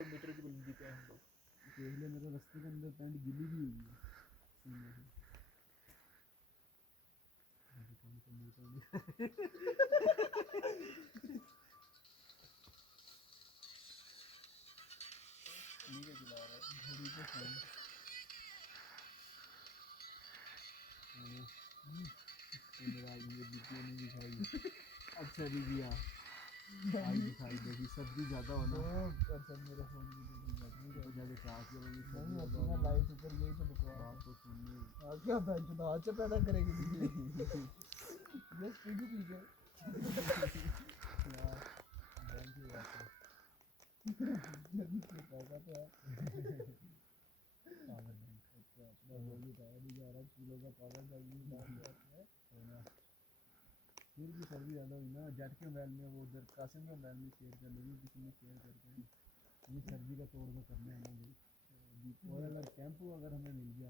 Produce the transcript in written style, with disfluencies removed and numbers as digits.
Metre की बुलंदी पे हम लोग। देख ले मेरे रास्ते के अंदर पैंट गिली भी हुई है सीने से। अरे कौन सा मुंह तोड़ नहीं क्या चला रहा है। घड़ी पे फोन मेरा आज मुझे बीपीओ नहीं दिखाई। अच्छा भी किया आज दिखाई देगी सब्जी ज़्यादा होना अच्छा मेरे फोन की तो बैटरी तो जाके चार्ज करेंगे नहीं सब्जी होती ज़्यादा ना, होगी लाइट ऊपर गई तो बकवास बात है। तो सुननी क्या था जो आज से पैदा करेगी बिजली। ये स्पीड पीछे यार बैंक की बात है जल्दी से पैसा तो है। पावर बैंक अच्छा अपना बोल ही था नहीं जा रहा किलो का पावर बैंक भी डाल दिया है। होना फिर भी सर्दी ज़्यादा हुई ना जेट के मोबाइल में वो उधर कासिम के मोबाइल में शेयर कर लेगी किसी ने शेयर करके ये सर्दी का तोड़ तो करना है ना भाई और अगर कैंप अगर हमें मिल गया